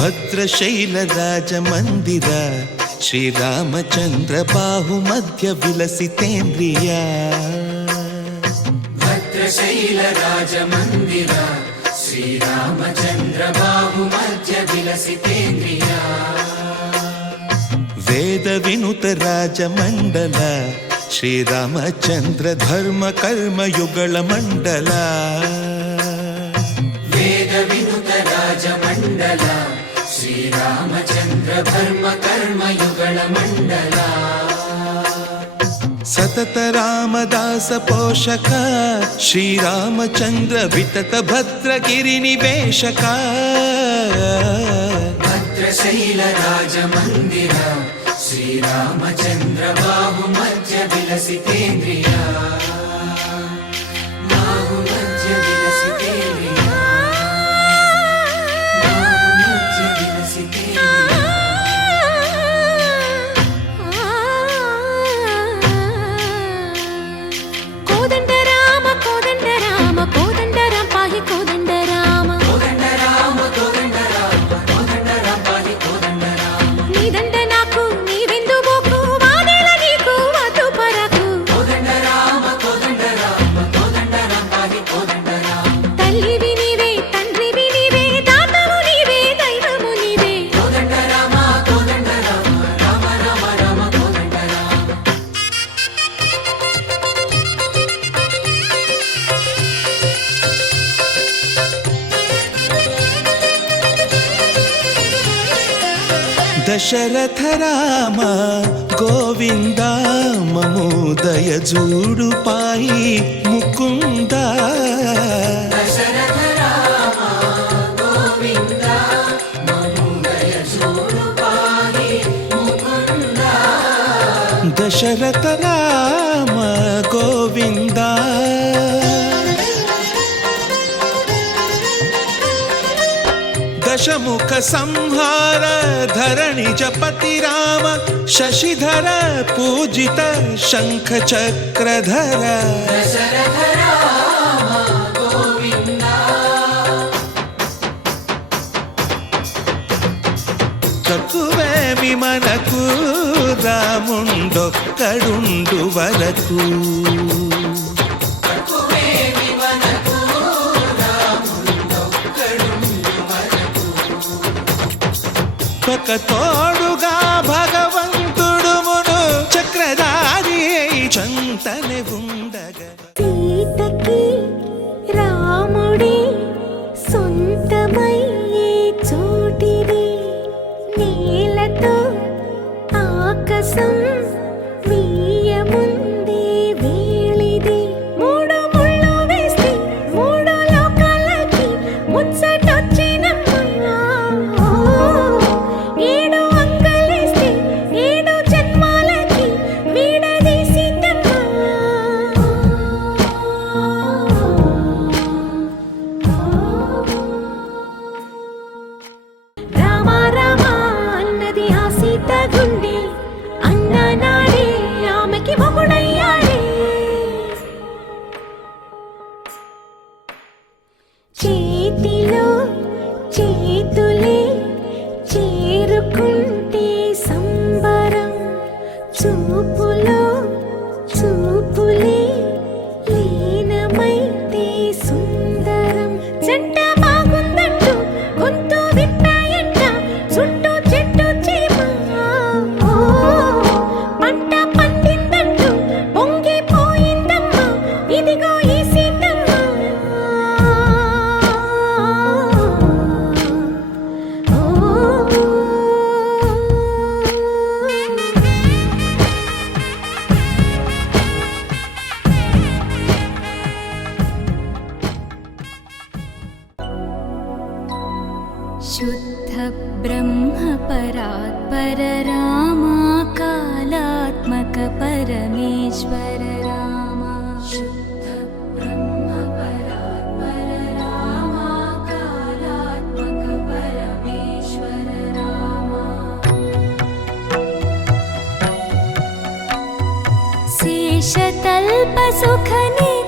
ಭದ್ರಶೈಲ ರಾಜ ಮಂದಿರ ಶ್ರೀರಾಮಚಂದ್ರ ಬಾಹು ಮಧ್ಯ ವಿಲಸಿತೇಂದ್ರಿಯ. ಭದ್ರಶೈಲ ರಾಜ ಮಂದಿರ ಶ್ರೀರಾಮಚಂದ್ರ ಬಾಹು ಮಧ್ಯ ವಿಲಸಿತೇಂದ್ರಿಯ. ವೇದ ವಿನುತ ರಾಜ ಮಂಡಲ ಶ್ರೀರಾಮಚಂದ್ರ ಧರ್ಮ ಕರ್ಮ ಯುಗಳ ಮಂಡಲ. ವೇದ ವಿನುತ ರಾಜ ಮಂಡಲ ಶ್ರೀರಾಮಚಂದ್ರ ಧರ್ಮ ಕರ್ಮ ಯುಗಳ ಮಂಡಲ. ಸತತ ರಾಮದಾಸ ಪೋಷಕ ಶ್ರೀರಾಮಚಂದ್ರ ವಿತತ ಭದ್ರಗಿರಿ ನಿವೇಶಕ. ಭದ್ರಶೈಲ ರಾಜ ಮಂದಿರ ಶ್ರೀರಾಮಚಂದ್ರ ಬಾಹು ಮಧ್ಯ ವಿಲಸಿತೇಂದ್ರಿಯ. ಬಾಹು ಮಧ್ಯ ವಿಲಸಿತೇಂದ್ರಿಯ. దశరథ రామ గోవింద మమోదయ జూడు పాయి ముకుంద. దశరథ రామ గోవింద మమోదయ జూడు పాయి ముకుంద. దశరథ రామ గోవింద దశముఖ సంహార ధరణి జపతి రామ శశిధర పూజిత శంఖ చక్రధర. దశరథ రామ గోవింద. తక్కువేమి మనకు రాముండొక్కడుండు వరకు. ఒక తోడుగా భగవంతుడు మును చక్రధారి చంతనే ఉండగా. సీతకి రాముడే సొంతమయ్యే చోటిది. నేలతో ఆకాశం వీయముందే వేళిది. మూడు ముళ్ళు వేస్తే మూడు లోకాలకి ముచ్చటొచ్చినమ్మా. ఏడు అంగలేస్తే ఏడు జన్మాలకి వీడదీసిందమ్మా. రామ రామ అన్నది ఆ సీత గుండె. అన్న నాడే ఆమెకి మొగుడయ్యాడే. చేతిలో చేతులే చేరుకుంటే సంబరం. చూపులో చూపులే లీనమైతే సుందరం. జంట బాగుందంటూ గొంతు విప్పాయంట చుట్టూ చెట్టు చీమ. పంట పండిందంటూ పొంగిపోయిందమ్మా ఇదిగో ఈ సీతమ్మ. शुद्ध ब्रह्म परात्पर रामा कालात्मक परमेश्वर रामा. शुद्ध ब्रह्म परात्पर रामा कालात्मक परमेश्वर रामा. निमेषतल्पसुखने